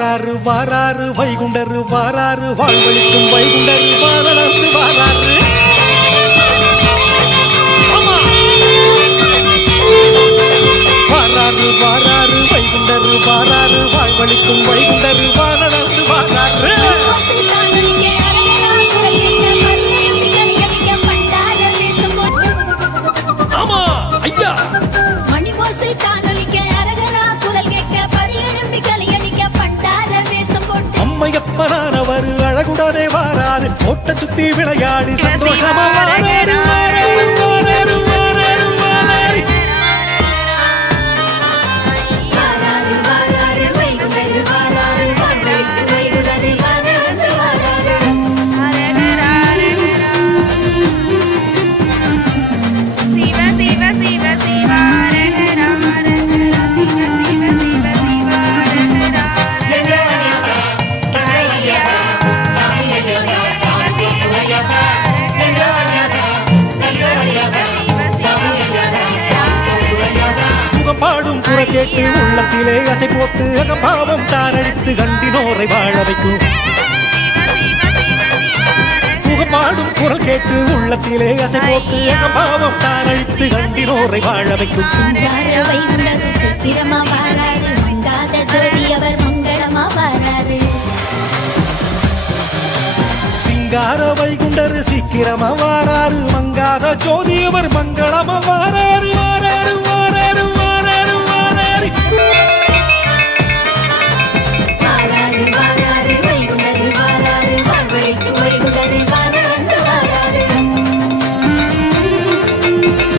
வாராரு வாராரு வைகுண்டரு வாராரு வாழ்வழிக்கும் வைகுண்டரு வாரலந்து வாராரு ஆமா. வாராரு வைகுண்டரு வாராரு வாழ்வழிக்கும் வைகுண்டரு வாரலந்து வாராரு ஆமா. ஐயா. மணி ஓசை தான் போட்டு அம்மையப்பனானவர் அழகுடனே வாராரு ஓட்ட சுத்தி விளையாடி சந்தோஷமா வாராரு பாடும் புற கேட்டு உள்ளத்திலே அசை போட்டு அகபாவம் தாரடித்து கண்டினோரை வாழ வைக்கும். பாடும் குரல் கேட்டு உள்ளத்திலே அசை போட்டு அகபாவம் தாரடித்து கண்டினோரை வாழ வைக்கும். சிங்கார வைகுண்டர் சீக்கிரமா வாராரு மங்காத ஜோதியவர் மங்களமா வார